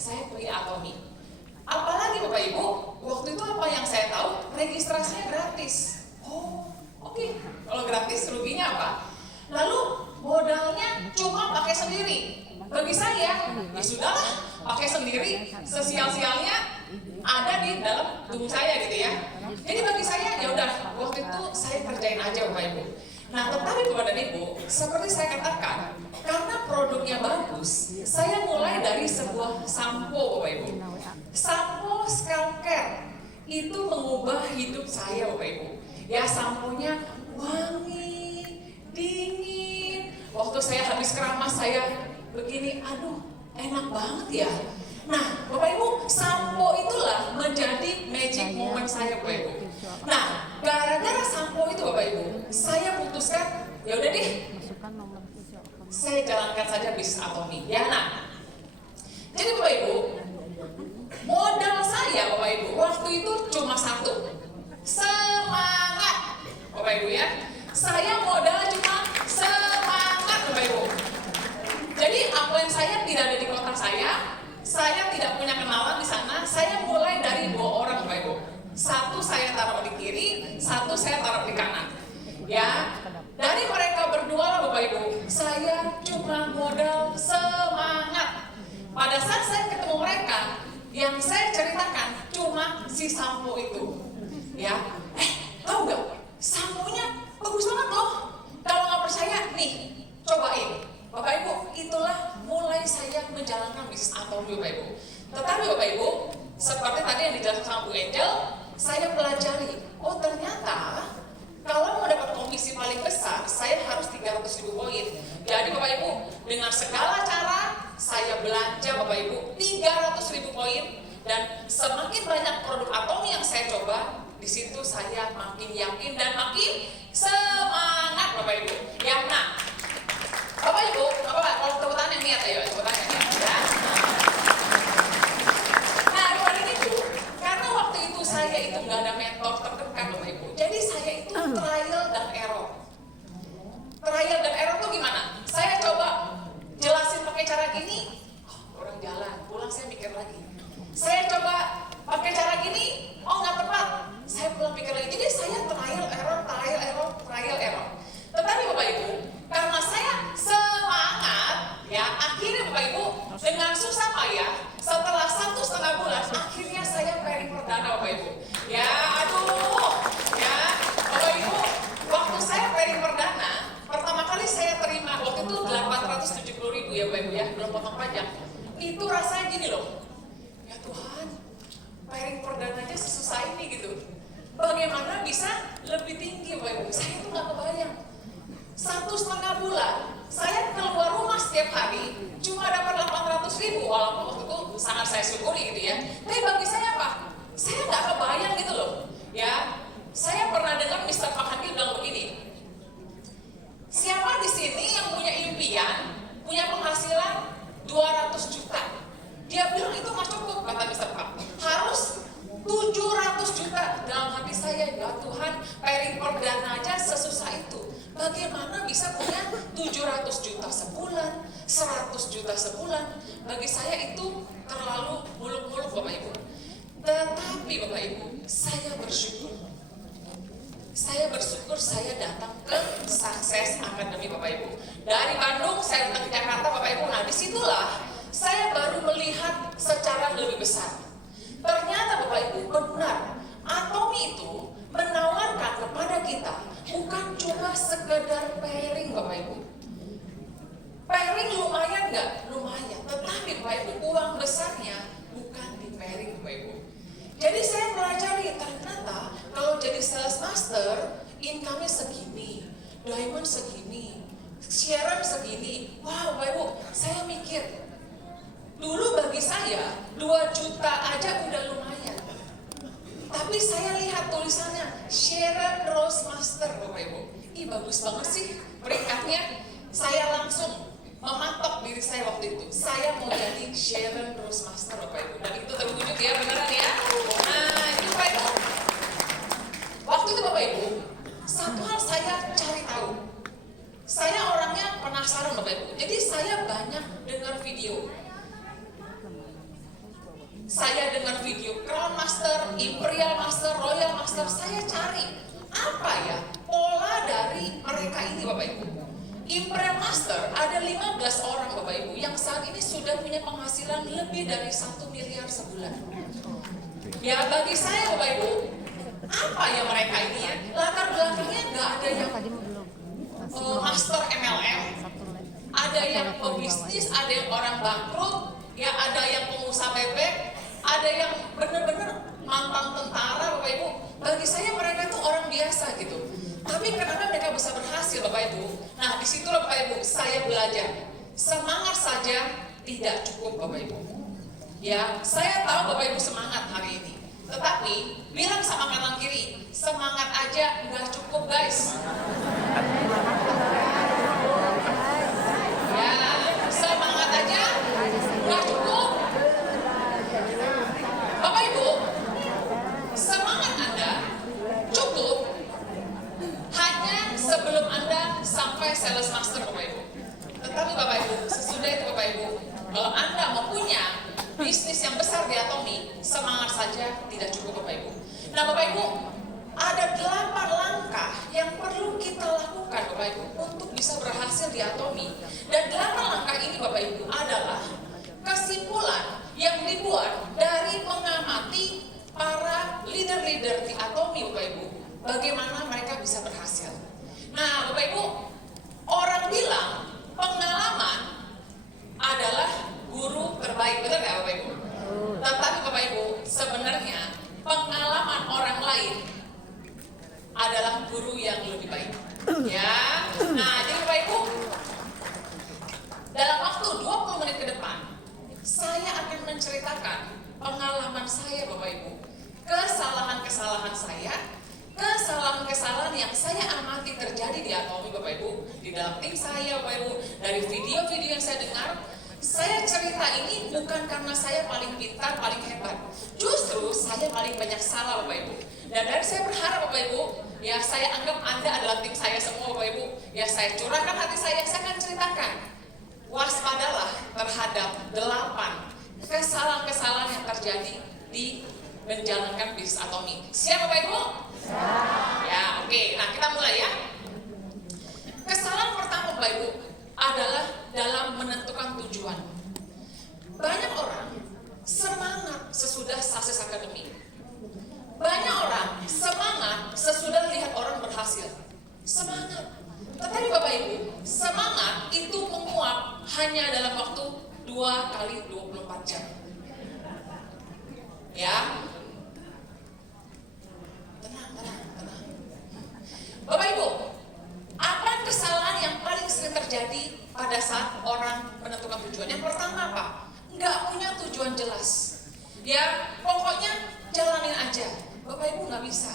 saya pilih Atomy. Apalagi Bapak Ibu, waktu itu apa yang saya tahu, registrasinya gratis. Oh, oke. Kalau gratis ruginya apa? Lalu modalnya cuma pakai sendiri. Bagi saya, ya sudahlah, pakai sendiri, sesial-sialnya ada di dalam tubuh saya gitu ya. Jadi bagi saya ya udah, waktu itu saya kerjain aja Bapak Ibu. Nah, tetapi Bapak dan Ibu, seperti saya katakan, karena produknya bagus, saya mulai dari sebuah sampo Bapak Ibu. Sampo scalp care itu mengubah hidup saya Bapak Ibu. Ya, samponya wangi, dingin. Waktu saya habis keramas saya begini, aduh enak banget ya. Nah Bapak Ibu, sampo itulah menjadi magic moment saya Bapak Ibu. Nah, gara-gara sampo itu Bapak Ibu, saya putuskan ya udah deh, saya jalankan saja bisnis Atomy. Ya, nah, jadi Bapak Ibu, modal saya Bapak Ibu waktu itu cuma satu, semangat Bapak Ibu ya. Saya modal cuma semangat Bapak Ibu. Jadi upline saya tidak ada di kota saya tidak punya kenalan di sana. Saya mulai dari 2 orang Bapak Ibu. Satu saya taruh di kiri, satu saya taruh di kanan. Ya, dari mereka berdua lah Bapak Ibu, saya cuma modal semangat. Pada saat saya ketemu mereka, yang saya ceritakan cuma si sampo itu. Ya, tahu nggak? Samponya bagus banget loh. Kalau nggak percaya, nih, cobain. Bapak Ibu, itulah mulai saya menjalankan bisnis Atomy Bapak Ibu. Tetapi Bapak Ibu, seperti tadi yang dijelaskan sama Bu Angel, saya pelajari, oh ternyata kalau mau dapat komisi paling besar, saya harus 300.000 poin. Jadi Bapak Ibu, dengan segala cara, saya belanja Bapak Ibu 300.000 poin. Dan semakin banyak produk Atomy yang saya coba, di situ saya makin yakin dan makin semangat Bapak Ibu. Ya, nah, Bapak Ibu, kalau tepuk tangan yang niat, ayo tepuk tangan yang niat ya. Nah, kemarin itu, karena waktu itu saya itu nggak ada mentor terdekat Bapak Ibu, jadi saya itu trial dan error. Trial dan error tuh gimana? Saya coba jelasin pakai cara gini, orang jalan, pulang saya mikir lagi. Saya coba pakai cara gini, oh nggak tepat, saya pulang pikir lagi. Jadi saya trial error. Tetapi Bapak Ibu, karena saya semangat, ya akhirnya Bapak Ibu dengan susah payah setelah 1,5 bulan akhirnya saya pairing perdana Bapak Ibu. Ya aduh, ya Bapak Ibu, waktu saya pairing perdana pertama kali saya terima waktu itu 870.000 ya Bapak Ibu ya, belum potong pajak. Itu rasanya gini loh, ya Tuhan, pairing perdana aja sesusah ini gitu. Bagaimana bisa lebih tinggi Bapak Ibu? Saya itu nggak kebayang. 1,5 bulan, saya keluar rumah setiap hari cuma dapat 800.000, walaupun waktu itu sangat saya syukuri gitu ya. Tapi bagi saya apa? Saya nggak kebayang gitu loh. Ya, saya pernah dengar Mr. Pakandi bilang begini. Siapa di sini yang punya impian, punya penghasilan 200 juta? Dia bilang itu nggak cukup, kata Mr. Pak. Harus 700 juta. Dalam hati saya, ya Tuhan, pairing perdana aja sesusah itu. Bagaimana bisa punya 700 juta sebulan, 100 juta sebulan? Bagi saya itu terlalu muluk-muluk Bapak Ibu. Tetapi Bapak Ibu, saya bersyukur. Saya datang ke Success Academy Bapak Ibu. Dari Bandung saya datang ke Jakarta Bapak Ibu. Nah disitulah saya baru melihat secara lebih besar. Ternyata Bapak Ibu benar, Atomy itu menawarkan kepada kita bukan cuma sekedar pairing Bapak Ibu. Pairing lumayan nggak? Lumayan. Tetapi Bapak Ibu, uang besarnya bukan di pairing Bapak Ibu. Jadi saya pelajari ternyata kalau jadi sales master, income-nya segini, diamond segini, sharean segini. Wow Bapak Ibu, saya mikir, dulu bagi saya 2 juta aja udah lumayan. Tapi saya lihat tulisannya Sharon Rose Master Bapak Ibu. Ih bagus banget sih peringkatnya. Saya langsung mematok diri saya waktu itu. Saya mau jadi Sharon Rose Master Bapak Ibu. Dan itu terwujud ya, beneran ya. Nah itu Bapak Ibu. Waktu itu Bapak Ibu, satu hal saya cari tahu. Saya orangnya penasaran Bapak Ibu. Jadi saya banyak dengar video. Saya dengar video Crown Master, Imperial Master, Royal Master, saya cari apa ya pola dari mereka ini Bapak Ibu. Imperial Master ada 15 orang Bapak Ibu yang saat ini sudah punya penghasilan lebih dari 1 miliar sebulan. Ya bagi saya Bapak Ibu, apa ya mereka ini ya, latar belakangnya nggak ada yang master MLM, ada yang pebisnis, ada yang orang bangkrut, ya ada yang pengusaha bebek, ada yang benar-benar mantan tentara Bapak Ibu. Bagi saya mereka tuh orang biasa gitu. Tapi kenapa mereka bisa berhasil Bapak Ibu? Nah disitulah Bapak Ibu saya belajar. Semangat saja tidak cukup Bapak Ibu. Ya saya tahu Bapak Ibu semangat hari ini. Tetapi bilang sama kanan kiri, semangat aja nggak cukup guys. Ya semangat aja nggak cukup. Bapak Ibu, semangat Anda cukup hanya sebelum Anda sampai sales master Bapak Ibu. Tetapi Bapak Ibu, sesudah itu Bapak Ibu, kalau Anda mempunyai bisnis yang besar di Atomi, semangat saja tidak cukup Bapak Ibu. Nah Bapak Ibu, ada 8 langkah yang perlu kita lakukan Bapak Ibu untuk bisa berhasil di Atomi. Dan 8 langkah ini Bapak Ibu adalah kesimpulan yang dibuat dari mengamati para leader-leader di Atomi Bapak Ibu. Bagaimana mereka bisa berhasil. Nah Bapak Ibu, orang bilang pengalaman adalah guru terbaik, benar nggak Bapak Ibu? Tetapi Bapak Ibu, sebenarnya pengalaman orang lain adalah guru yang lebih baik. Ya, nah jadi Bapak Ibu, dalam waktu 20 menit ke depan, saya akan menceritakan pengalaman saya Bapak Ibu, kesalahan-kesalahan saya, kesalahan-kesalahan yang saya amati terjadi di Atomi Bapak Ibu, di dalam tim saya Bapak Ibu, dari video-video yang saya dengar. Saya cerita ini bukan karena saya paling pintar, paling hebat. Justru saya paling banyak salah Bapak Ibu. Dan dari saya berharap Bapak Ibu, ya saya anggap Anda adalah tim saya semua Bapak Ibu. Ya saya curahkan hati saya akan ceritakan. Waspadalah terhadap 8 kesalahan-kesalahan yang terjadi di menjalankan bisnis Atomi. Siap Bapak Ibu? Ya oke, nah kita mulai ya. Kesalahan pertama Bapak Ibu adalah dalam menentukan tujuan. Banyak orang semangat sesudah sukses akademik. Banyak orang semangat sesudah lihat orang berhasil. Semangat. Tetapi Bapak Ibu, semangat itu menguap hanya dalam waktu 2 kali 24 jam. Ya. Tenang. Bapak Ibu, apa kesalahan yang paling sering terjadi pada saat orang menentukan tujuan? Yang pertama apa? Nggak punya tujuan jelas. Ya, pokoknya jalanin aja. Bapak Ibu nggak bisa.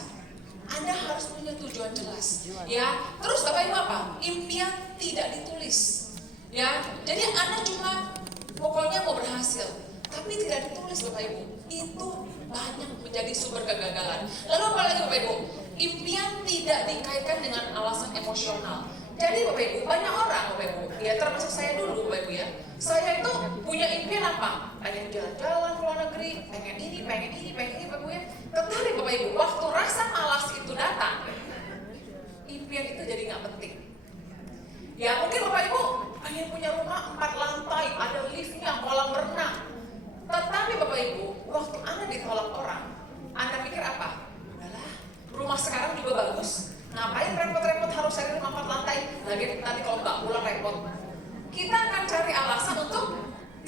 Anda harus punya tujuan jelas. Ya, terus Bapak Ibu apa? Impian tidak ditulis. Ya, jadi Anda cuma pokoknya mau berhasil, tapi tidak ditulis Bapak Ibu. Itu banyak menjadi sumber kegagalan. Lalu apa lagi Bapak Ibu? Impian tidak dikaitkan dengan alasan emosional. Jadi Bapak Ibu, banyak orang Bapak Ibu, ya termasuk saya dulu Bapak Ibu ya. Saya itu punya impian apa? Pengen jalan-jalan ke luar negeri, pengen ini Bapak Ibu ya. Tetapi Bapak Ibu, waktu rasa malas itu datang, impian itu jadi nggak penting. Ya mungkin Bapak Ibu pengen punya rumah 4 lantai, ada liftnya, kolam renang. Tetapi Bapak Ibu, waktu Anda ditolak orang, Anda pikir apa? Udahlah, rumah sekarang juga bagus. Ngapain repot-repot harus cari rumah 4 lantai? Lagi nanti kalau nggak pulang repot. Kita akan cari alasan untuk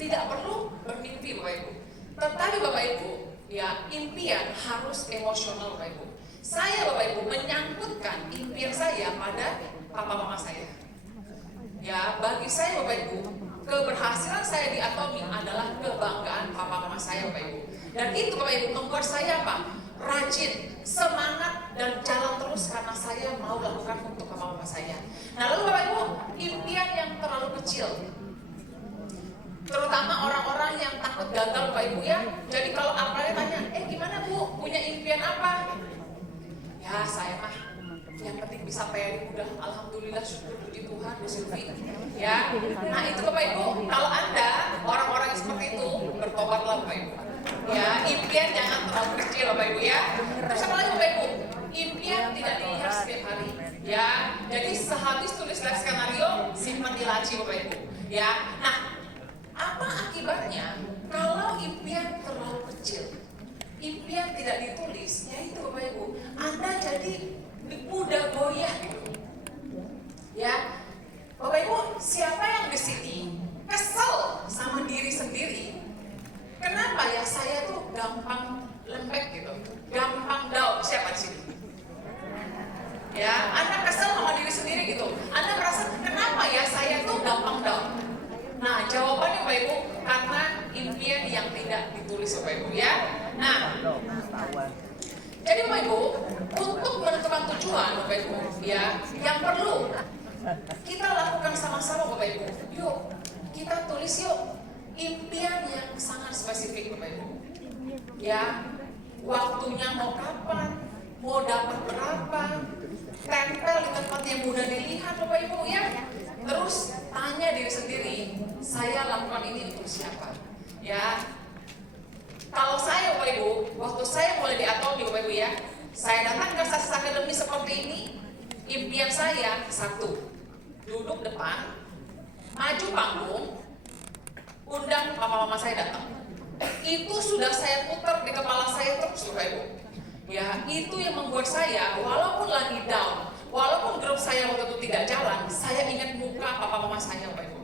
tidak perlu bermimpi Bapak Ibu. Tetapi Bapak Ibu, ya impian harus emosional Bapak Ibu. Saya Bapak Ibu menyangkutkan impian saya pada papa mama saya. Ya bagi saya Bapak Ibu, keberhasilan saya di Atomi adalah kebanggaan papa mama saya Bapak Ibu. Dan itu Bapak Ibu membuat saya apa? Rajin, semangat, dan jalan terus karena saya mau lakukan untuk papa mama saya. Nah lalu Bapak Ibu, impian yang terlalu kecil, terutama orang-orang yang takut gagal Bapak Ibu ya. Jadi kalau apalagi tanya, gimana Bu, punya impian apa? Ya saya mah yang penting bisa PNI udah, alhamdulillah, syukur puji Tuhan, Bu Silvi. Ya, nah itu Bapak Ibu, kalau Anda orang-orang seperti itu, bertobatlah Bapak Ibu. Ya, impian jangan terlalu kecil Bapak Ibu ya. Terus apa lagi Bapak Ibu? Impian tidak dilihat setiap hari. Ya, jadi sehabis tulis life skenario simpan di laci Bapak Ibu. Ya, nah apa akibatnya kalau impian terlalu kecil? Impian tidak ditulis, yaitu Bapak Ibu, Anda jadi mudah goyah gitu. Ya, Bapak Ibu, siapa yang di sini kesel sama diri sendiri? Kenapa ya saya tuh gampang lembek gitu, gampang down? Siapa di sini? Ya, Anda kesel sama diri sendiri gitu. Anda merasa kenapa ya saya tuh gampang down? Nah, jawabannya Bapak Ibu, karena impian yang tidak ditulis Bapak Ibu ya. Nah, jadi Bapak Ibu, untuk menentukan tujuan Bapak Ibu ya, yang perlu kita lakukan sama-sama Bapak Ibu. Yuk, kita tulis yuk impian yang sangat spesifik Bapak Ibu. Ya, waktunya mau kapan, mau dapat berapa, tempel di tempat yang mudah dilihat Bapak Ibu ya. Terus tanya diri sendiri, saya lakukan ini untuk siapa? Ya, kalau saya Bapak Ibu, waktu saya mulai di Atomi Bapak Ibu ya, saya datang ke Sasis Academy seperti ini. Impian saya satu, duduk depan, maju panggung, undang papa mama saya datang. Itu sudah saya putar di kepala saya terus Bapak Ibu. Ya, itu yang membuat saya walaupun lagi down, walaupun grup saya waktu itu tidak jalan, saya ingat muka papa mama saya Bapak Ibu.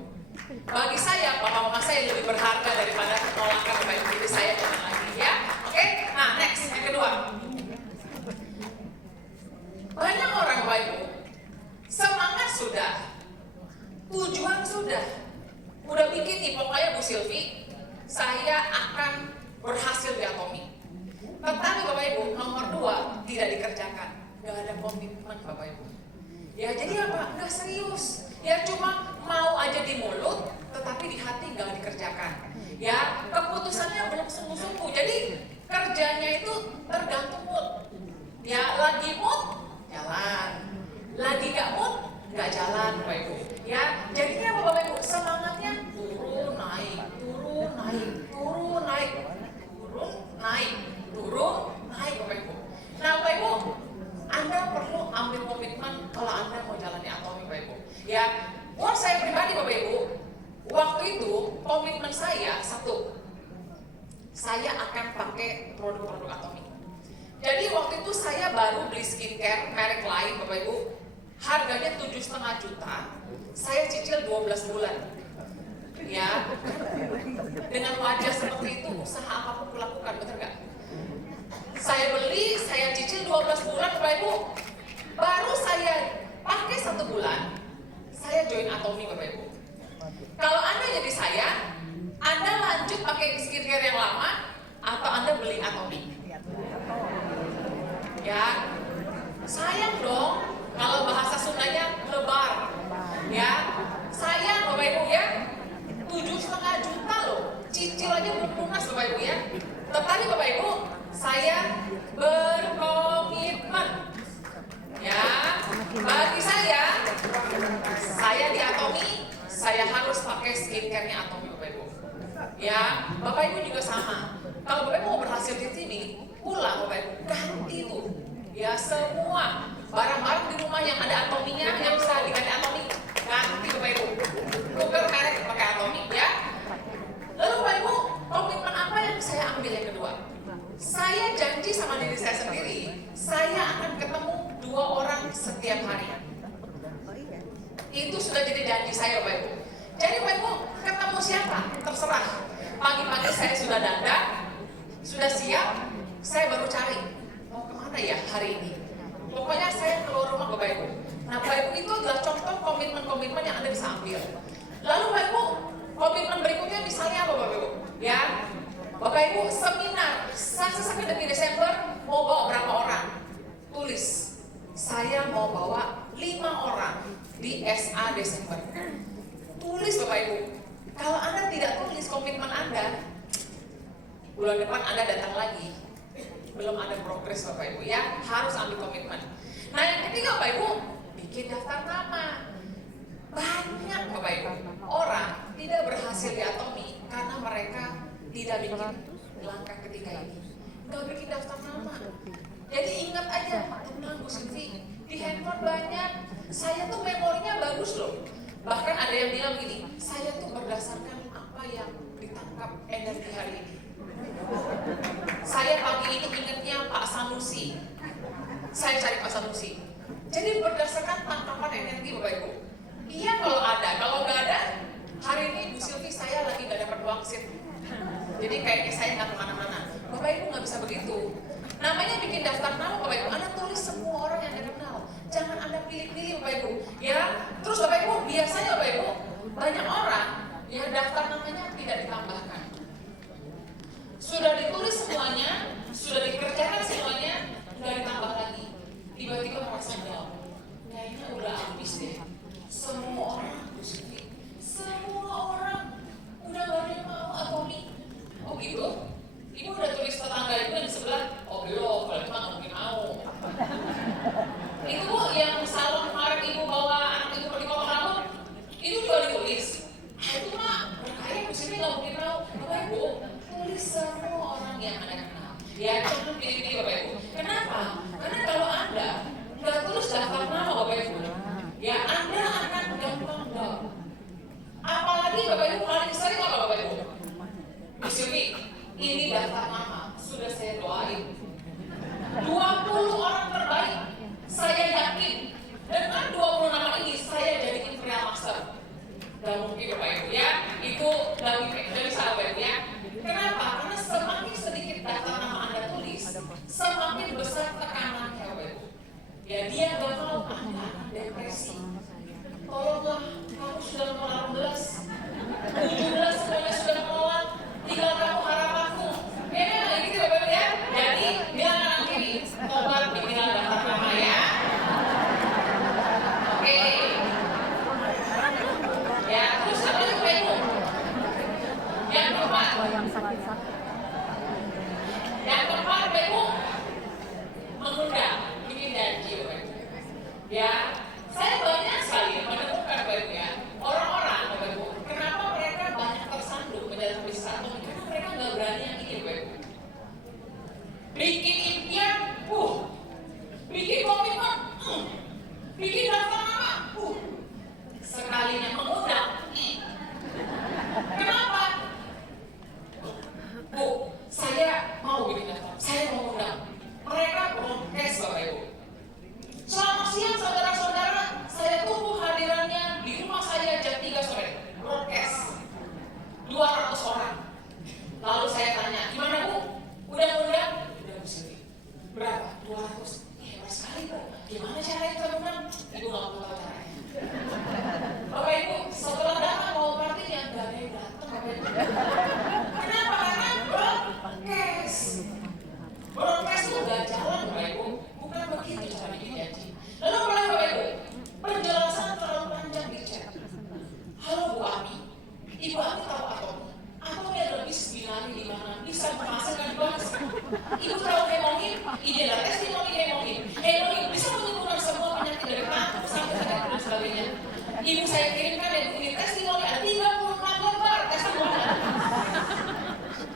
Bagi saya, papa mama saya lebih berharga daripada penolakan Bapak Ibu. Jadi saya jangan lagi ya. Oke, nah next, yang kedua. Banyak orang Bapak Ibu, semangat sudah, tujuan sudah, udah bikin nih pokoknya Bu Silvi, saya akan berhasil di Atomi. Tetapi Bapak Ibu, nomor 2 tidak dikerjakan, nggak ada komitmen Bapak Ibu. Ya jadi apa? Nggak serius. Ya cuma mau aja di mulut, tetapi di hati nggak dikerjakan. Ya keputusannya belum sungguh-sungguh. Jadi kerjanya itu tergantung mood. Ya lagi mood jalan, lagi nggak mood nggak jalan Bapak Ibu. Ya jadinya apa Bapak Ibu? Semangatnya turun naik, turun naik, turun naik, turun naik, turun naik Bapak Ibu. Nah Bapak Ibu, Anda perlu ambil komitmen kalau Anda mau jalani Atomi Bapak Ibu. Ya, buat saya pribadi Bapak Ibu, waktu itu komitmen saya satu, saya akan pakai produk-produk Atomi. Jadi waktu itu saya baru beli skincare merek lain Bapak Ibu, harganya 7,5 juta, saya cicil 12 bulan. Ya, dengan wajah seperti itu usaha apapun kulakukan, betul nggak? Saya beli, saya cicil 12 bulan Bapak Ibu, baru saya pakai 1 bulan, saya join Atomi Bapak Ibu. Kalau Anda jadi saya, Anda lanjut pakai skincare yang lama atau Anda beli Atomi? Ya, sayang dong kalau bahasa Sundanya lebar. Ya, sayang Bapak Ibu ya, 7,5 juta loh, cicil aja belum lunas Bapak Ibu ya. Tetapi Bapak Ibu, saya berkomitmen. Ya, bagi saya di Atomi, saya harus pakai skincare-nya Atomi Bapak Ibu. Ya, Bapak Ibu juga sama. Kalau Bapak Ibu mau berhasil di sini, pulang Bapak Ibu, ganti itu. Ya, semua barang-barang di rumah yang ada Atominya, yang bisa diganti Atomi, ganti Bapak Ibu. Tukar merek pakai Atomi ya. Lalu Bapak Ibu, komitmen apa yang saya ambil yang kedua? Saya janji sama diri saya sendiri, saya akan ketemu 2 orang setiap hari. Itu sudah jadi janji saya Bapak Ibu. Jadi Bapak Ibu, ketemu siapa? Terserah. Pagi-pagi saya sudah dandan, sudah siap, saya baru cari mau kemana ya hari ini. Pokoknya saya keluar rumah Bapak Ibu. Nah Bapak Ibu, itu adalah contoh komitmen-komitmen yang Anda bisa ambil. Lalu Bapak Ibu, komitmen berikutnya misalnya apa Bapak Ibu? Ya, Bapak Ibu, seminar Sasis Academy Desember mau bawa berapa orang? Tulis, saya mau bawa 5 orang di SA Desember. Tulis Bapak Ibu. Kalau Anda tidak tulis komitmen Anda, bulan depan Anda datang lagi, belum ada progres Bapak Ibu ya, harus ambil komitmen. Nah yang ketiga Bapak Ibu, bikin daftar nama. Banyak Bapak Ibu orang tidak berhasil di Atomi karena mereka tidak bikin langkah ketiga ini? Nggak bikin daftar nama. Jadi ingat aja, tenang Bu Silvi, di handphone banyak. Saya tuh memorinya bagus loh. Bahkan ada yang bilang gini, saya tuh berdasarkan apa yang ditangkap energi hari ini. Saya pagi ini ingatnya Pak Sanusi. Saya cari Pak Sanusi. Jadi berdasarkan tangkapan energi Bapak Ibu. Iya kalau ada, kalau nggak ada, hari ini Bu Silvi saya lagi nggak dapat wangsit. Jadi kayaknya saya nggak kemana-mana. Bapak Ibu nggak bisa begitu. Namanya bikin daftar nama Bapak Ibu. Anda tulis semua orang yang Anda kenal. Jangan Anda pilih-pilih Bapak Ibu. Ya, terus Bapak Ibu biasanya Bapak Ibu banyak orang yang daftar namanya tidak ditambahkan. Sudah ditulis semuanya, sudah dikerjakan semuanya, nggak ditambah lagi. Tiba-tiba merasa down. Kayaknya udah habis deh. Semua orang semua orang udah gak ada yang mau atau nih. Oh gitu? Ibu udah tulis tetangga ibu yang di sebelah. Oh belum, kalau itu nggak mungkin mau. Itu Bu yang salon kemarin ibu bawa anak ibu pergi potong rambut, itu juga ditulis. Itu mah berkaya Bu sini nggak mungkin mau. Bapak Ibu tulis semua orang yang Anda kenal. Ya jangan pilih-pilih Bapak Ibu. Kenapa? Karena kalau Anda nggak tulis daftar nama Bapak Ibu, ya Anda akan gampang down. Apalagi Bapak Ibu paling sering apa Bapak Ibu? Bu Silvi, ini daftar nama sudah saya doain. 20 orang terbaik, saya yakin dengan 20 nama ini saya jadiin Real Master. Gak mungkin Bapak Ibu ya, itu dari saya Bapak Ibu ya. Kenapa? Karena semakin sedikit daftar nama Anda tulis, semakin besar tekanannya Bapak Ibu. Ya dia gak mau Anda depresi. Tolonglah, kamu sudah nomor 18, 17 semuanya sudah melewat, tinggal kamu harapanku. Ya memang gitu Bapak Ibu ya. Jadi bilang kanan kiri, tobat bikinan daftar nama ya. Oke. Ya terus apa lagi Bapak Ibu? Yang keempat. Yang keempat Bapak Ibu, mengundang, bikin janji Bapak Ibu. Ya. Saya banyak sekali menemukan Bapak Ibu ya, orang-orang Bapak Ibu, kenapa mereka banyak tersandung mendalam bisnis atau karena mereka nggak berani yang ini Bapak Ibu. Bikin impian, bikin komitmen, bikin daftar nama, sekalinya mengundang. Kenapa? Bu, saya mau bikin daftar, saya mau undang. Mereka protes Bapak Ibu. Selamat siang saudara-saudara, saya tunggu hadirannya di rumah saya jam 3 sore. Broadcast 200 orang. Lalu saya tanya, gimana Bu? Udah undang? Udah Bu Silvi. Berapa? 200. Hebat sekali Bu. Gimana caranya kita undang? Ibu nggak tahu caranya. Bapak Ibu, setelah datang mau partinya nggak ada yang datang Bapak Ibu. Kenapa? Karena broadcast. Broadcast itu nggak jalan Bapak Ibu. Bukan begitu cara bikin janji. Lalu mulai Bapak Ibu, penjelasan terlalu panjang di chat. Halo Bu Ami, Ibu Ami tahu Atomi? Atomi adalah bisnis binari di mana bisa menghasilkan bangsa. Ibu tahu hemoglobin, inilah testimoni hemoglobin. Hemoglobin bisa menyembuhkan semua penyakit dari kanker sampai penyakit dan sebagainya. Ibu saya kirimkan dan ini testimoni ada 36 lembar testimoni.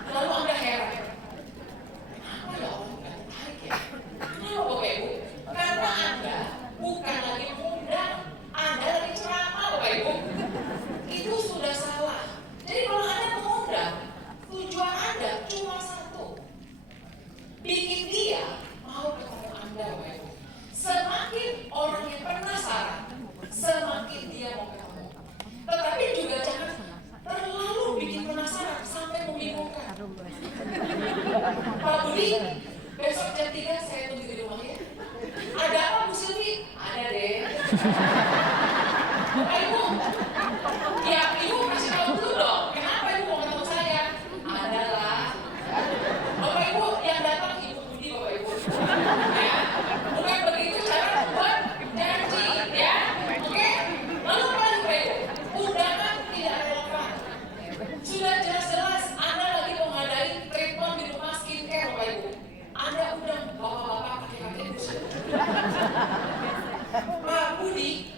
Lalu Anda heran, kenapa ya orang nggak tertarik ya? Kenapa Bapak Ibu? Karena Anda bukan lagi mengundang, Anda lagi ceramah Bapak Ibu. Itu sudah salah. Jadi kalau Anda mengundang, tujuan Anda cuma satu, bikin dia mau ketemu Anda Bapak Ibu. Semakin orang yang penasaran, semakin dia mau ketemu. Tetapi juga jangan terlalu bikin penasaran sampai membingungkan. Pak Budi, besok jam 3 saya tunggu di rumah ya. Ada apa Bu Silvi? Ada deh. Bapak Ibu, ya Ibu kasih tahu dulu dong. Kenapa Ibu mau ketemu saya? Adalah Bapak Ibu yang datang Ibu Budi Bapak Ibu. Ya, bukan begitu cara membuat janji ya. Oke? Lalu apa lagi Bapak Ibu? Undangan tidak relevan. Sudah jelas-jelas Anda lagi mau ngadain treatment di rumah skincare Bapak Ibu. Anda undang bapak-bapak kakek-kakek Pak Budi,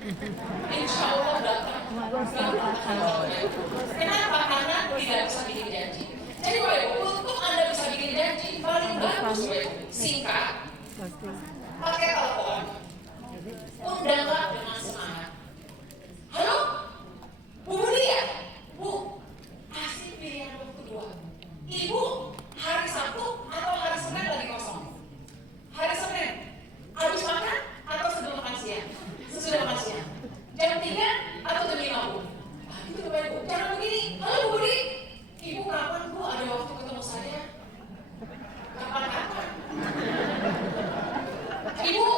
Insya Allah datang. Kenapa? Karena tidak bisa bikin janji. Jadi Bapak Ibu, untuk Anda bisa bikin janji, paling bagus Bapak Ibu, singkat, pakai telepon, undanglah dengan semangat. Halo, Bu Budi ya? Bu, kasih pilihan waktu dua. Ibu, hari Sabtu atau hari Senin lagi kosong? Hari Senin, habis makan atau sebelum makan siang? Sesudah makan siang. Jam 3 atau jam 5, Bu? Nah, itu Bapak Ibu. Jangan begini. Halo Bu Budi, Ibu kapan Bu ada waktu ketemu saya? Kapan-kapan. Ibu,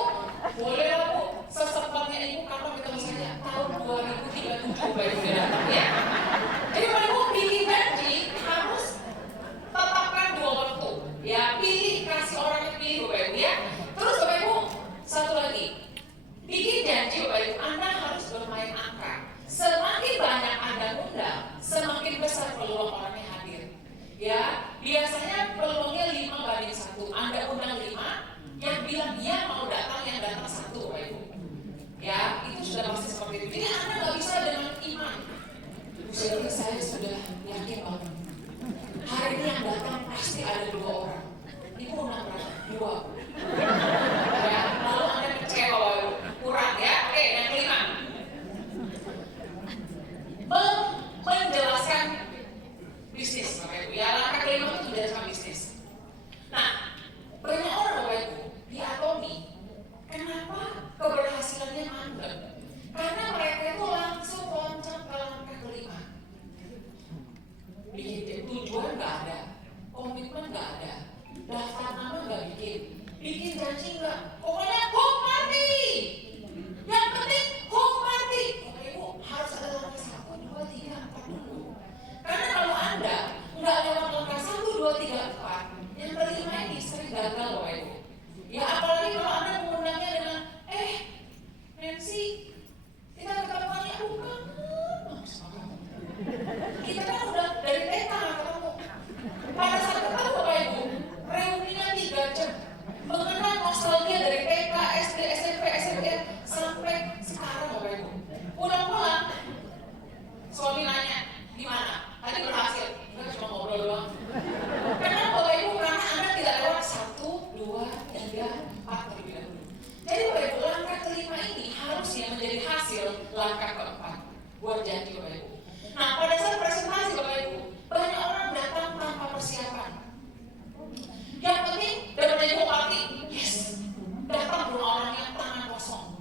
boleh lah Bu, sesempatnya Ibu kapan ketemu saya? Tahun 2037 Bapak Ibu dia datang ya. Jadi Bapak Ibu bikin janji harus tetapkan dua waktu. Ya, pilih, kasih orang yang pilih Bapak Ibu ya. Terus Bapak Ibu, satu lagi. Bikin janji Bapak Ibu, Anda harus bermain angka. Semakin banyak Anda undang, semakin besar peluang orangnya hadir. Ya, biasanya peluangnya 5-1. Anda undang 5, yang bilang dia mau datang, yang datang 1 Bapak Ibu. Ya, itu sudah pasti seperti itu. Jadi Anda nggak bisa dengan iman. Jadi saya sudah yakin banget. Hari ini yang datang pasti ada 2 orang. Ibu undang berapa? 2. Ya, lalu Anda kecewa Bapak Ibu. Kurang ya. Oke, yang kelima. Menjelaskan bisnis Bapak Ibu. Ya, langkah kelima itu menjelaskan bisnis. Nah, banyak orang Bapak Ibu di Atomi, kenapa keberhasilannya mandek? Karena mereka itu langsung loncat ke langkah kelima. Bikin tujuan nggak ada, komitmen nggak ada, daftar nama nggak bikin janji nggak. Pokoknya home party. Yang penting home party. Bapak Ibu harus ada langkah 1, 2, 3, 4 dulu. Karena kalau Anda nggak lewat langkah 1, 2, 3, 4, yang kelima ini sering gagal Bapak Ibu. Ya apalagi kalau Anda mengundangnya dengan Nancy, kita ketemuannya bukan. Kita kan udah dari TK nggak ketemu. Pada saat ketemu Bapak Ibu, reuninya 3 jam. Mengenal nostalgia dari TK, SD, SMP, SMP sampai sekarang Bapak Ibu. Pulang-pulang, suami nanya, gimana? Tadi berhasil? Enggak, cuma ngobrol doang. Kenapa Bapak Ibu? Karena Anda tidak lewat 1, 2, 3, 4 terlebih dahulu. Jadi Bapak Ibu, langkah kelima ini harusnya menjadi hasil langkah keempat. Buat janji Bapak Ibu. Nah, pada saat presentasi Bapak Ibu, banyak orang datang tanpa persiapan. Yang penting dapat jadi bupati, yes. Datang rumah orang yang tangan kosong.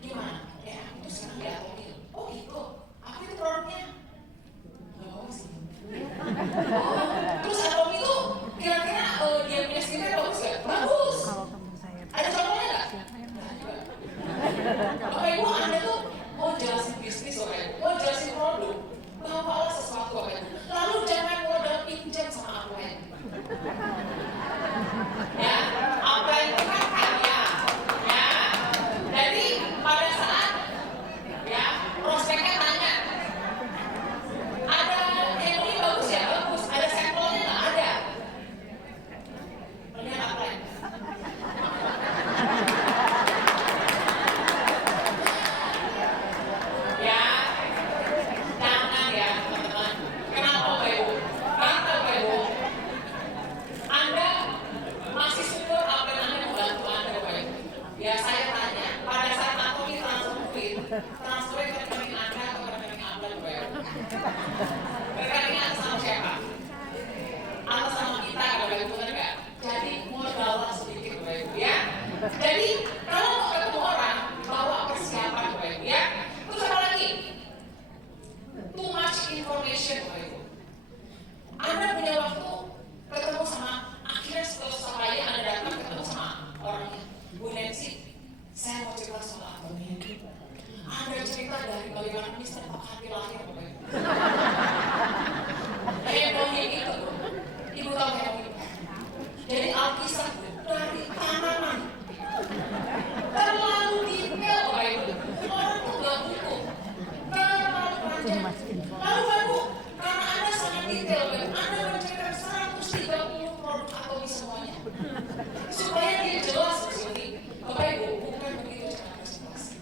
Gimana? Ya, itu sekarang diatur. Oh gitu. Apa itu produknya? Nggak apa sih. Terus Atom itu kira-kira dia punya skincare bagus nggak? Bagus. Ada contohnya nggak? Bapak Ibu, Anda tuh mau jelasin bisnis Bapak Ibu, mau jelasin produk, bawalah sesuatu Bapak Ibu. Lalu jangan modal pinjam sama upline. Ya, upline itu kan kaya. Ya, jadi pada saat ya prospeknya tanya, ada yang ini bagus ya, bagus. Ada sampelnya nggak? Ada. Mendingan upline. Ya, jangan ya teman-teman. Kenapa Bapak Ibu? Karena Bapak Ibu, Anda masih syukur apa yang Anda membantu Anda Bapak Ibu. Ya saya tanya, pada saat aku transferin ke rekening Anda atau ke rekening Anda Bapak Ibu? Rekeningnya atas nama siapa? Atas nama kita Bapak Ibu, benar nggak? Jadi modallah sedikit Bapak Ibu ya. Jadi kalau mau ketemu orang, bawa persiapan Bapak Ibu ya. Terus apa lagi? Too much information Bapak Ibu. Anda punya waktu ketemu sama, akhirnya setelah saya Anda datang ketemu sama orangnya. Bu Nancy, saya mau cerita soal Atomi. Anda cerita dari bagaimana Mister Pak Hati lahir Bapak Ibu. Hebohnya itu, Ibu tahu hebohnya. Jadi Alkisah dari tanaman. Terlalu detail Bapak Ibu. Orang tuh nggak butuh. Terlalu panjang. Lalu Bapak Ibu, karena Anda sangat detail Bapak Ibu, Anda menceritakan 130 produk Atomi semuanya. Supaya dia jelas di sini. Bapak Ibu, bukan begitu cara presentasi.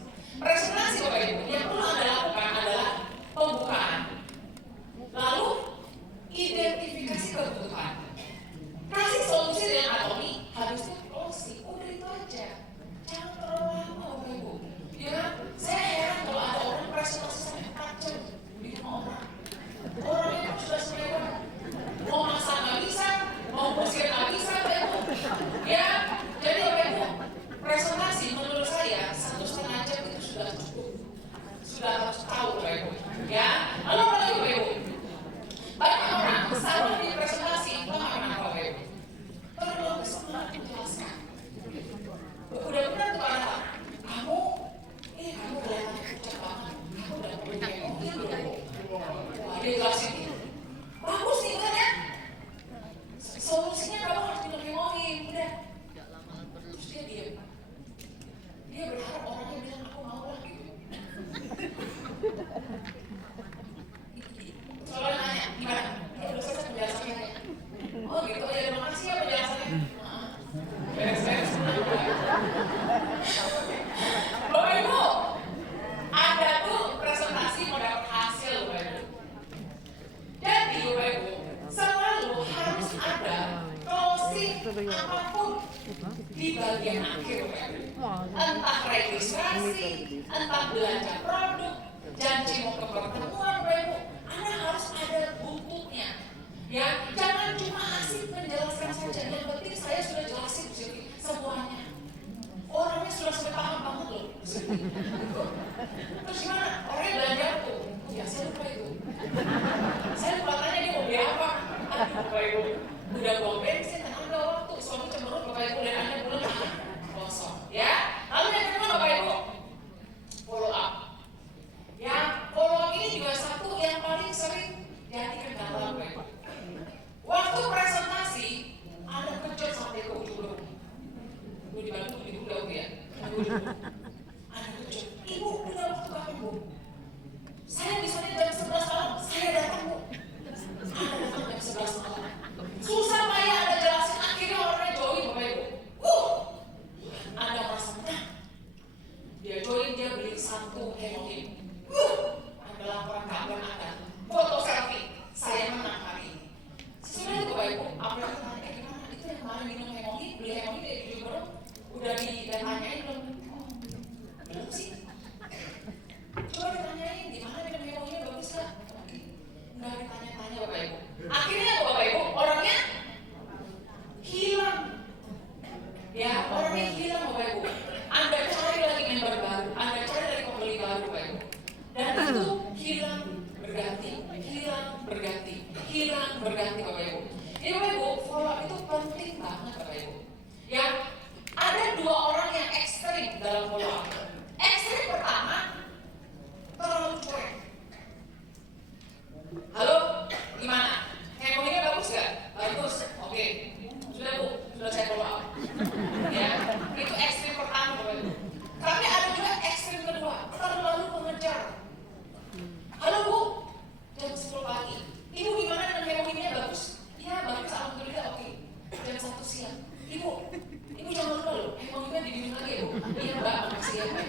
berharap orangnya bilang aku mau lah gitu. Soalnya nanya, gimana? Ya udah selesai penjelasannya. Oh gitu, ya terima kasih ya penjelasannya. Beres-beres. Bapak Ibu, ada tuh presentasi mau dapat hasil Bapak Ibu. Jadi Bapak Ibu, selalu harus ada closing apapun di bagian akhir Bapak Ibu. Entah registrasi, entah belanja produk, janji mau ke pertemuan Bapak Ibu, Anda harus ada bukunya. Ya, jangan cuma asik menjelaskan saja. Yang penting saya sudah jelasin semuanya. Orangnya sudah sampai paham banget loh. Terus gimana? Orangnya belanja tuh. Ya saya lupa itu. Saya lupa tanya dia mau beli apa. Aduh Bapak Ibu, udah bawa bensin dan ada waktu. Suami cemberut Bapak Ibu dan Anda bulan kosong. Ya. Lalu yang kedua Bapak Ibu, follow up. Ya, follow up ini juga satu yang paling sering jadi kendala Bapak Ibu. Waktu presentasi ada kejut sampai ke ujung. Gue dibantu ibu udah ya. Ada kejut. Ibu udah waktu kapan Bu? Saya misalnya jam 11 malam, saya datang Bu. Ada datang jam 11 malam. Susah payah ada jelasin, akhirnya orangnya join Bapak Ibu. Ada merasa menang. Dia join, dia beli satu hemoglobin. Ada laporan kabar Anda. Foto selfie, saya menang hari ini. Sebenarnya Bapak Ibu, apa yang tanya gimana? Itu yang kemarin minum hemoglobin, beli hemoglobin dari tujuh baru, udah ditanyain belum? Belum sih. Coba ditanyain, gimana minum hemoglobin bagus gak? Nggak ditanya-tanya Bapak Ibu. Akhirnya Bapak Ibu, orangnya hilang. Ya, orangnya hilang Bapak Ibu. Anda cari lagi member baru, Anda cari lagi pembeli baru Bapak Ibu. Dan itu hilang berganti, hilang berganti Bapak Ibu. Jadi Bapak Ibu, follow up itu penting banget Bapak Ibu. Ya, ada dua orang yang ekstrim dalam follow up. Ekstrim pertama, terlalu cuek. Halo, gimana? Hemoglobinnya bagus gak? Bagus, oke. Sudah Bu, sudah saya follow up. Ya, itu ekstrim pertama Bapak Ibu. Tapi ada juga ekstrim kedua, terlalu mengejar. Halo Bu, jam 10 pagi. Ibu gimana dengan hemoglobinnya bagus? Iya bagus, alhamdulillah oke. Jam 1 siang. Ibu jangan lupa loh, hemoglobinnya diminum lagi ya Bu. Iya Mbak, makasih ya Mbak.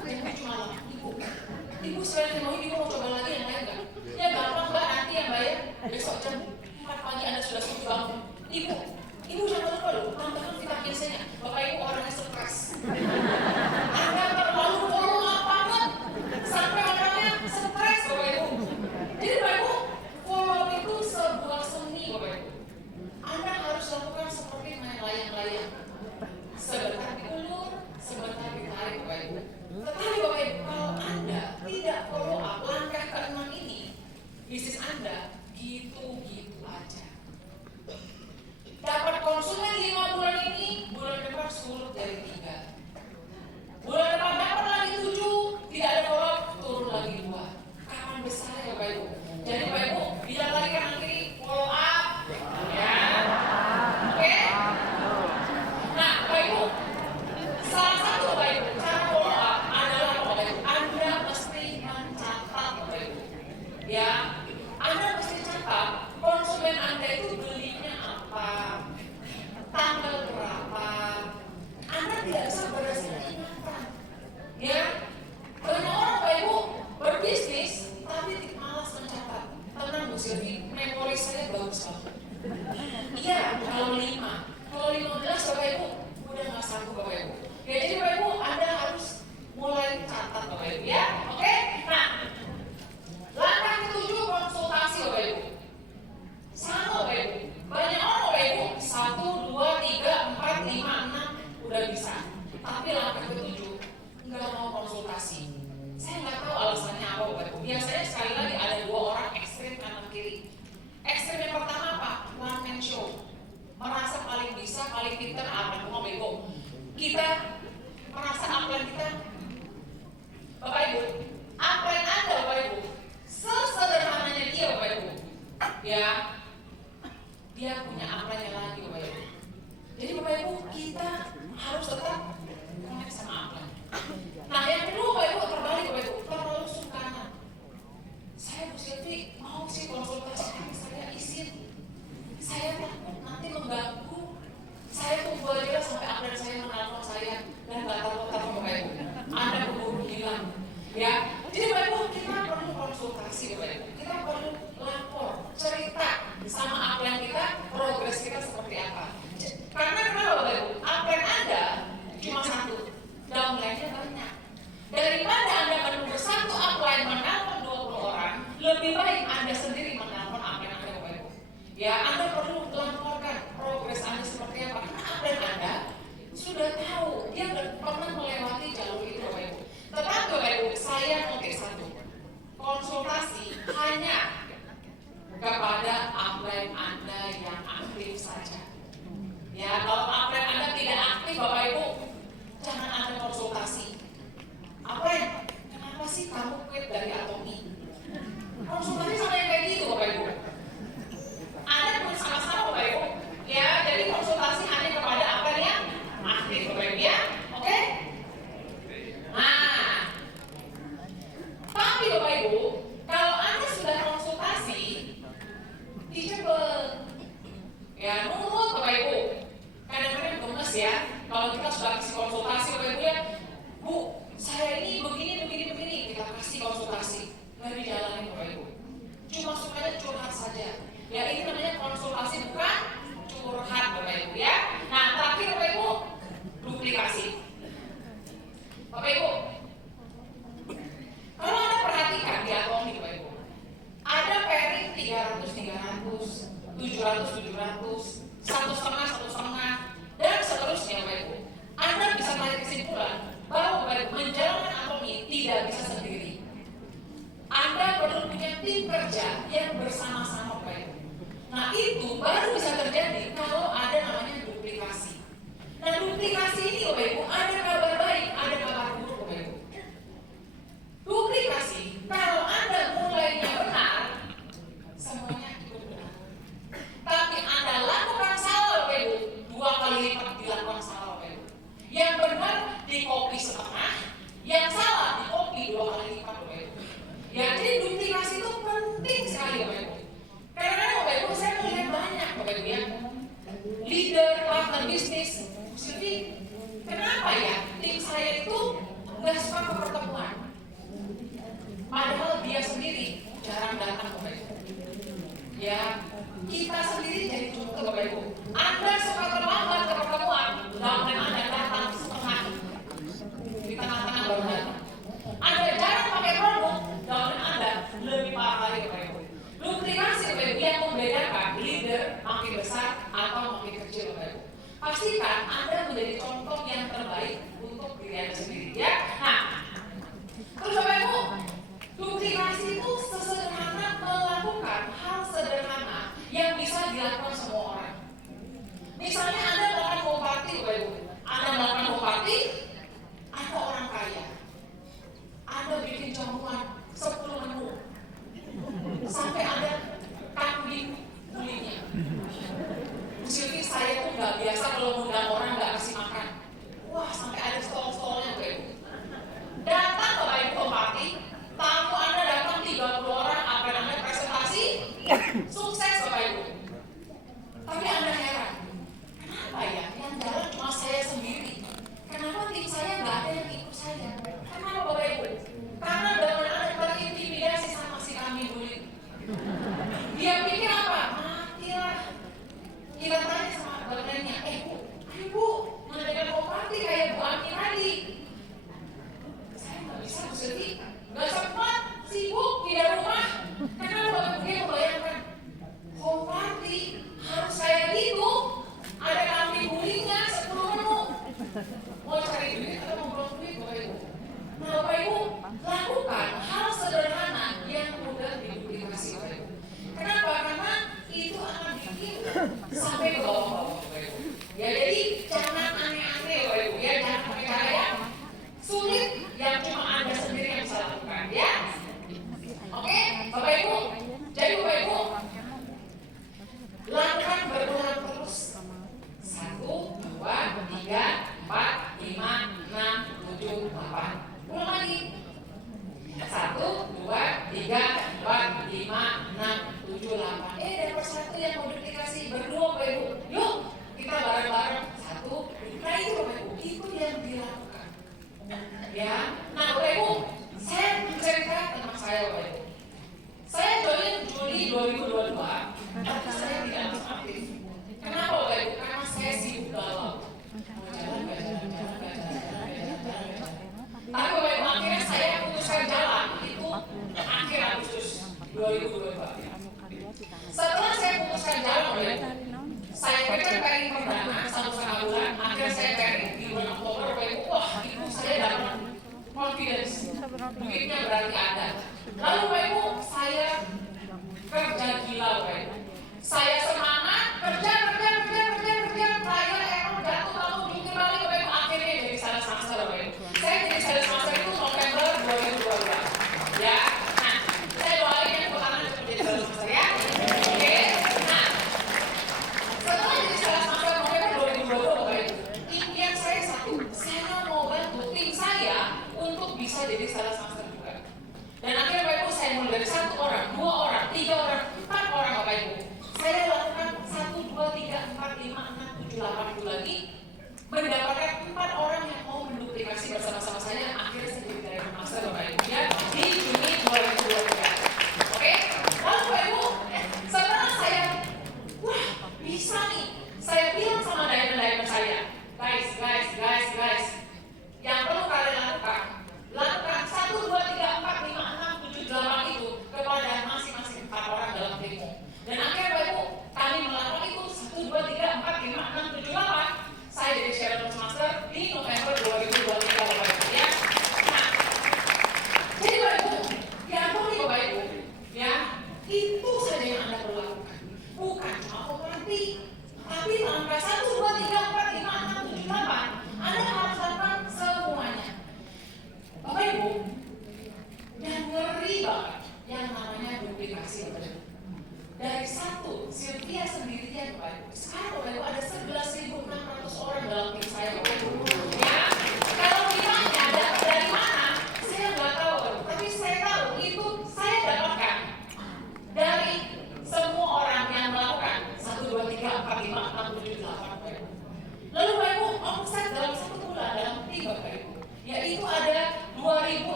Jam 7 malam. Ibu selain hemoglobin Ibu mau coba lagi yang lain nggak? Ya gampang Mbak, nanti yang bayar besok jam 4 pagi Anda sudah sembuh bangun. Ibu jangan lupa loh, tambahkan vitamin C-nya. Bapak Ibu orangnya stres. Anda terlalu follow up banget sampai orangnya stres Bapak Ibu. Jadi Bapak Ibu, follow up itu sebuah seni Bapak Ibu. Anda harus lakukan seperti main layang-layang. Sebentar diulur, sebentar ditarik Bapak Ibu. Tetapi Bapak Ibu, kalau Anda tidak follow up langkah ke-6 ini, bisnis Anda gitu-gitu aja. Dapat konsumen 5 bulan ini, bulan depan surut dari 3. Bulan depan dapat lagi 7, tidak ada follow up, turun lagi 2. Kapan besar ya Bapak Ibu? Jadi Bapak Ibu, bilang lagi kanan kiri, follow up. Ya, oke? Nah Bapak Ibu, salah satu Bapak Ibu, cara follow up adalah Bapak Ibu, Anda mesti mencatat Bapak Ibu. Ya, Anda mesti catat konsumen Anda itu belinya apa, tanggal berapa. Anda tidak bisa berdasarkan ingatan. Ya, banyak orang Bapak Ibu berbisnis tapi malas mencatat. Tenang Bu Silvi, memori saya bagus banget. Iya, kalau 5, kalau 15 Bapak Ibu udah nggak sanggup Bapak Ibu. Ya jadi Bapak Ibu, Anda harus mulai catat Bapak Ibu ya, oke? Nah, langkah ke-7 konsultasi Bapak Ibu. Sama Bapak Ibu, banyak orang Bapak Ibu 1, 2, 3, 4, 5, 6 udah bisa. Tapi langkah ke-7 nggak mau konsultasi. Saya nggak tahu alasannya apa Bapak Ibu. Biasanya sekali lagi ada 2 orang ekstrim kanan kiri. Ekstrim yang pertama apa? One man show. Merasa paling bisa, paling pintar, apa mau bego. Kita merasa upline kita, Bapak Ibu, upline Anda Bapak Ibu, sesederhananya dia Bapak Ibu. Ya, dia punya upline lagi Bapak Ibu. Jadi Bapak Ibu, kita harus tetap connect sama upline. nggak dijalanin Bapak Ibu. Cuma supaya curhat saja. Ya ini namanya konsultasi bukan curhat Bapak Ibu ya. Nah terakhir Bapak Ibu, duplikasi. Bapak Ibu, kalau Anda perhatikan di Atomi Bapak Ibu, ada pairing 300, 700, 1,5, dan seterusnya Bapak Ibu. Anda bisa tarik kesimpulan bahwa Bapak Ibu menjalankan Atomi tidak bisa sendiri. Anda perlu punya tim kerja yang bersama-sama Bapak Ibu. Nah itu baru bisa terjadi kalau ada namanya duplikasi. Nah duplikasi ini Bapak Ibu ada kabar baik, ada kabar buruk Bapak Ibu. Duplikasi kalau Anda mulainya benar, semuanya ikut benar. Tapi Anda lakukan salah Bapak Ibu, 2 kali lipat dilakukan salah Bapak Ibu. Yang benar di copy setengah, yang salah di copy 2 kali lipat Bapak Ibu. Ya jadi duplikasi itu penting sekali Bapak Ibu. Karena Bapak Ibu saya melihat banyak Bapak Ibu ya, leader, partner bisnis. Jadi kenapa ya tim saya itu nggak suka ke pertemuan? Padahal dia sendiri jarang datang Bapak Ibu. Ya kita sendiri jadi contoh Bapak Ibu. Anda suka terlambat ke pertemuan, dan Anda datang setengah di tengah-tengah baru datang. Anda jarang pakai produk, dan Anda lebih parah lagi Bapak Ibu. Duplikasi Bapak Ibu yang membedakan leader makin besar atau makin kecil Bapak Ibu. Pastikan Anda menjadi contoh yang terbaik untuk diri Anda sendiri ya. Nah, terus Bapak Ibu, duplikasi itu sesederhana melakukan hal sederhana yang bisa dilakukan semua orang. Misalnya Anda melakukan home party Bapak Ibu. Anda melakukan home party, ada orang kaya. Anda bikin jamuan 10 menu sampai ada kambing gulinya. Silvi saya tuh nggak biasa kalau ngundang orang nggak kasih makan. Wah sampai ada stol-stolnya Bapak Ibu. Datang Bapak Ibu home party, tamu Anda datang 30 orang, apa namanya presentasi, sukses Bapak Ibu. Tapi Anda heran, kenapa ya yang jalan cuma saya sendiri? Kenapa tim saya nggak ada yang ikut saya? Kenapa Bapak Ibu? Karena benar Anda terintimidasi sama si kambing guling. Dia pikir apa? Matilah. Kita tanya sama badannya, Bu, ayo Bu, mengadakan home party kayak Bu Ami tadi. Saya nggak bisa Bu Silvi, nggak sempat, sibuk, tidak rumah. Kenapa Bapak Ibu membayangkan home party harus kayak gitu? Ada kambing gulingnya 10 menu. Mau cari duit atau mau belum duit Bapak Ibu? Nah Bapak Ibu, lakukan hal sederhana yang mudah diduplikasi Bapak Ibu. Kenapa? Karena itu akan bikin sampai ke bawah-bawah Bapak Ibu. Ya jadi jangan aneh-aneh Bapak Ibu ya, jangan pakai cara yang sulit yang cuma Anda sendiri yang bisa lakukan ya. Oke, Bapak Ibu. Jadi Bapak Ibu, lakukan berulang terus. 1, 2, 3, 4, 5, 6, 7, 8. Ulang lagi. 1, 2, 3, 4, 5, 6, 7, 8. Dapat 1 yang mau duplikasi berdua Bapak Ibu. Yuk kita bareng-bareng 1. Nah itu Bapak Ibu, itu yang dilakukan. Ya, nah Bapak Ibu, saya cerita tentang saya Bapak Ibu. Saya join Juli 2022, tapi saya tidak langsung aktif. Kenapa Bapak Ibu? Karena saya sibuk galau. Mau jalan, gak jalan. Tapi Bapak Ibu, akhirnya saya putuskan jalan itu akhir Agustus 2022. Setelah saya putuskan jalan Bapak Ibu, saya pikir pairing perdana 1,5 bulan, akhirnya saya pairing di bulan Oktober Bapak Ibu. Wah, itu saya dapat confidence, duitnya berarti ada. Lalu Bapak Ibu, saya kerja gila Bapak Ibu. Saya semangat, kerja, saya emang jatuh lalu jungkir balik Bapak Ibu, akhirnya jadi sales master Bapak Ibu. Saya jadi sales master itu November 2022. Ya, nah, saya doain yang pertama cepat jadi sales master ya. Oke, nah, setelah jadi sales master November 2022 Bapak Ibu, impian saya satu, saya mau bantu tim saya untuk bisa jadi sales master juga. Dan akhirnya Bapak Ibu, saya mulai dari 1 orang, 2 orang, 3 orang, 4 orang Bapak Ibu. Saya lakukan 1, 2, 3, 4, 5, 6, 7, 8 lagi, mendapatkan 4 orang yang mau menduplikasi bersama-sama saya. Akhirnya saya jadi dari master Bapak Ibu ya di Juni 2023.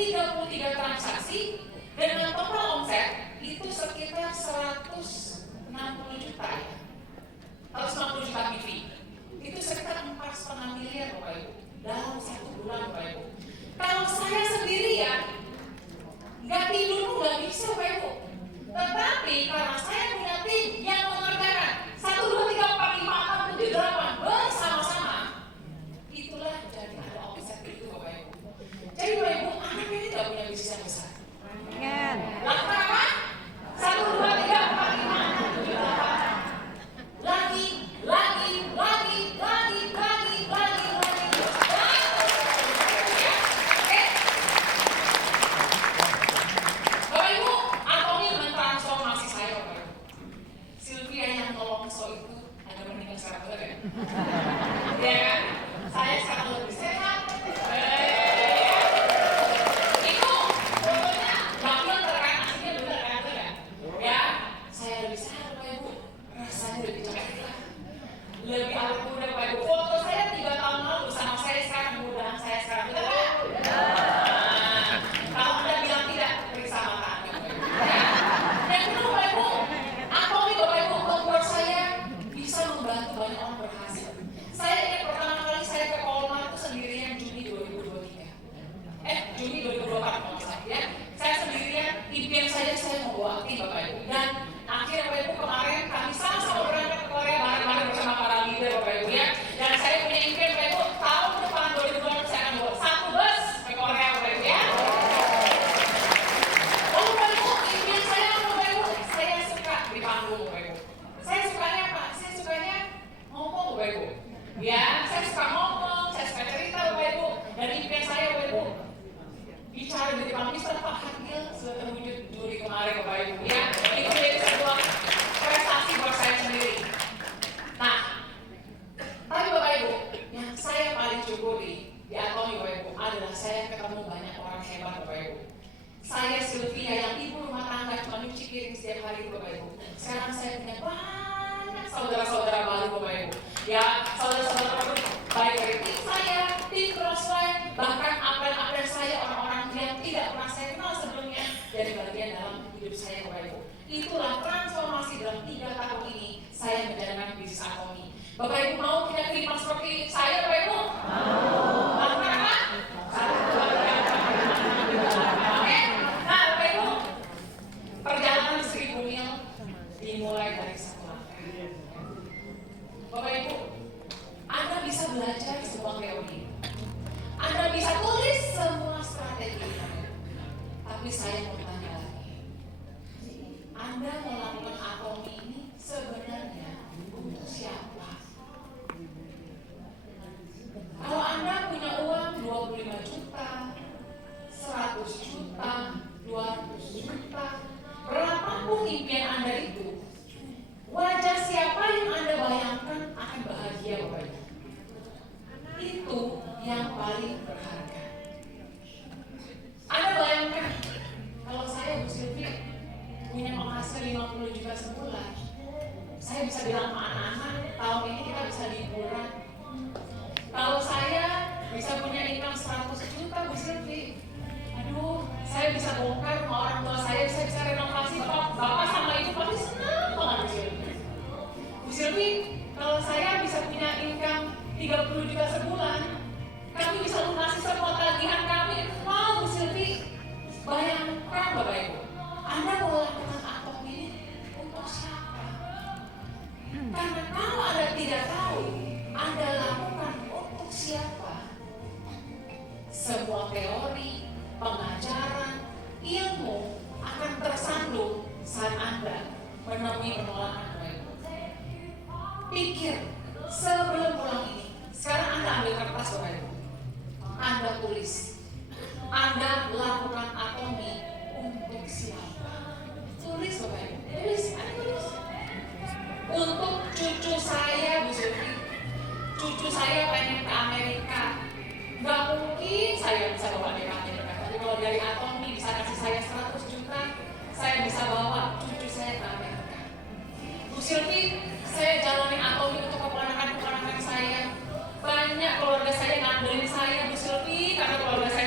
133 transaksi dengan total omset itu sekitar 160 juta ya. 160 juta PV. Itu sekitar 4,5 miliar Bapak Ibu dalam 1 bulan Bapak Ibu. Kalau saya sendirian nggak tidur pun nggak bisa Bapak Ibu. Tetapi karena saya punya tim yang mengerjakan 1, 2, 3, 4, 5, 6, 7, 8 bersama-sama, itulah jadi ada omset itu Bapak Ibu. Jadi Bapak Ibu, anak ini nggak punya bisnis yang besar. Lakukan apa? 1, 2, 3, 4, 5, 6, 7, 8. Lagi. Bapak Ibu, Antoni mentransformasi saya Bapak Ibu. Sylvia yang nolong itu ada meninggal sekarang betul ya? Iya kan? Saya sekarang lebih sehat. Itu fotonya bakal terkait aslinya bener kan? Ya, saya lebih sehat Bapak Ibu. Rasanya lebih cerah. Lebih awet muda Bapak Ibu. Foto saya 3 tahun lalu sama saya sekarang muda, saya sekarang betul kan? Kalau Anda bilang tidak, periksa mata Anda Bapak Ibu. Yang kedua Bapak Ibu, Antoni Bapak Ibu membuat saya bisa membantu banyak orang berhasil. Saya ingat pertama kali saya ke Polmar itu sendirian Juni 2023. Juni 2024 kalau saya ya. Saya sendirian, impian saya mau bawa tim Bapak Ibu. Dan akhirnya Bapak Ibu kemarin kami sama-sama berangkat ke Korea bareng-bareng bersama para leader Bapak Ibu ya. Dan saya punya impian Bapak Ibu tahun depan 2024 saya akan bawa 1 bus ke Korea Bapak Ibu ya. Lalu Bapak Ibu, impian saya Bapak Ibu, saya suka di panggung Bapak Ibu. Saya sukanya apa? Saya sukanya ngomong Bapak Ibu. Ya, saya suka ngomong, saya suka cerita Bapak Ibu. Dan impian saya Bapak Ibu bicara di depan Mister Pak Hakil sudah terwujud Juli kemarin Bapak Ibu ya. Itu jadi sebuah prestasi buat saya sendiri. Nah, tapi Bapak Ibu, yang saya paling syukuri di Antoni Bapak Ibu adalah saya ketemu banyak orang hebat Bapak Ibu. Saya Sylvia yang ibu rumah tangga cuma nyuci piring setiap hari Bapak Ibu. Sekarang saya punya banyak saudara-saudara baru Bapak Ibu. Ya, saudara-saudara baru baik dari tim saya, tim Crossline, bahkan apel-apel saya orang-orang yang tidak pernah saya kenal sebelumnya jadi bagian dalam hidup saya Bapak Ibu. Itulah transformasi dalam 3 tahun ini saya menjalankan bisnis Antoni. Bapak Ibu mau punya kehidupan seperti saya Bapak Ibu? Lakukan apa? 1, 2, 3, 4, 5, 6, 7, 8. Oke? Nah Bapak Ibu, perjalanan 1000 mil dimulai dari 1 langkah. Bapak Ibu, Anda bisa belajar semua teori. Anda bisa tulis semua strategi. Tapi saya mau tanya lagi. Anda melakukan Antoni ini sebenarnya untuk siapa? Kalau Anda punya uang 25 juta, 100 juta, 200 juta, berapapun impian Anda itu, wajah siapa yang Anda bayangkan akan bahagia Bapak Ibu? Itu yang paling berharga. Anda bayangkan kalau saya Bu Sylvie punya penghasilan 50 juta sebulan, saya bisa bilang sama anak-anak tahun ini kita bisa liburan. Kalau saya bisa punya income 100 juta Bu Sylvie, aduh saya bisa bongkar sama orang tua saya bisa renovasi bapak sama ibu pasti senang banget Bu Sylvie. Bu Sylvie, kalau saya bisa punya income 30 juta sebulan, kami bisa lunasi semua tagihan kami. Wow Bu Sylvie, bayangkan Bapak Ibu, Anda mau lakukan Antoni ini untuk siapa? Karena kalau Anda tidak tahu Anda lakukan untuk siapa, semua teori, pengajaran, ilmu akan tersandung saat Anda menemui penolakan Bapak Ibu. Pikir sebelum pulang ini. Sekarang Anda ambil kertas Bapak Ibu. Anda tulis. Anda lakukan Antoni untuk siapa? Tulis Bapak Ibu. Tulis. Anda tulis. Untuk cucu saya Bu Sylvie. Cucu saya pengen ke Amerika. Gak mungkin saya bisa bawa dia ke Amerika. Tapi kalau dari Antoni bisa kasih saya 100 juta, saya bisa bawa cucu saya ke Amerika. Bu Sylvie, saya jalani Antoni untuk keponakan-keponakan saya. Banyak keluarga saya ngandelin saya Bu Sylvie karena keluarga saya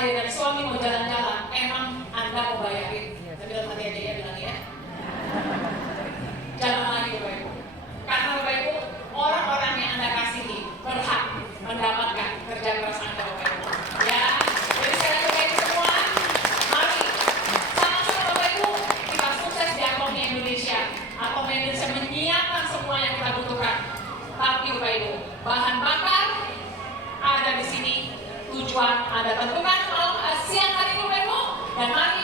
saya dan suami mau jalan-jalan, emang Anda mau bayarin. Tapi dalam hati aja ya bilangnya ya. Jangan lagi Bapak Ibu. Karena Bapak Ibu, orang-orang yang Anda kasihi berhak mendapatkan kerja keras Anda Bapak Ibu. Ya, jadi sekali lagi Bapak Ibu semua, mari sama-sama Bapak Ibu kita sukses di Akomi Indonesia. Akomi Indonesia menyiapkan semua yang kita butuhkan. Tapi Bapak Ibu, bahan bakar ada di sini, tujuan Anda tentukan malam siang hari ini Bapak Ibu, dan mari